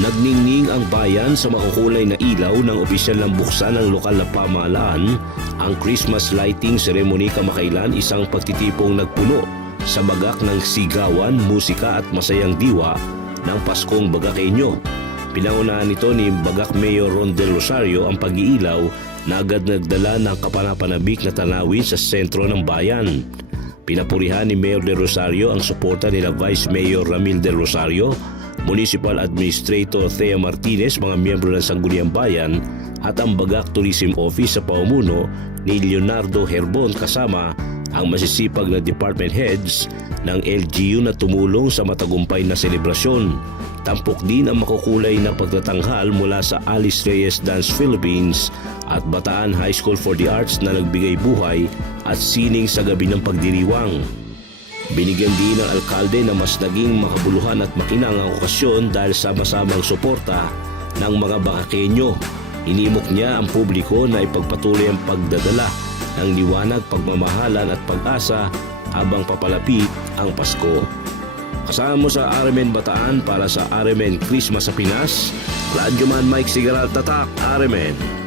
Nagningning ang bayan sa makukulay na ilaw ng opisyal ng buksan ng lokal na pamahalaan. Ang Christmas lighting ceremony kamakailan isang pagtitipong nagpuno sa bagak ng sigawan, musika at masayang diwa ng Paskong Bagakenyo. Pinangunahan nito ni Bagak Mayor Ron Del Rosario ang pag-iilaw na agad nagdala ng kapanapanabik na tanawin sa sentro ng bayan. Pinapurihan ni Mayor Del Rosario ang suporta nila Vice Mayor Ramil Del Rosario, Municipal Administrator Thea Martinez, mga miyembro ng Sangguniang Bayan at ang Bagak Tourism Office sa pamumuno ni Leonardo Herbon kasama ang masisipag na department heads ng LGU na tumulong sa matagumpay na selebrasyon. Tampok din ang makukulay na pagtatanghal mula sa Alice Reyes Dance Philippines at Bataan High School for the Arts na nagbigay buhay at sining sa gabi ng pagdiriwang. Binigyan din ng alkalde na mas naging makabuluhan at makinang ang okasyon dahil sama-samang suporta ng mga Bagakenyo. Inimok niya ang publiko na ipagpatuloy ang pagdadala ng liwanag, pagmamahalan at pag-asa habang papalapit ang Pasko. Kasama mo sa RMN Bataan para sa RMN Christmas sa Pinas, Radyo Man Mike Sigaral Tatak, RMN.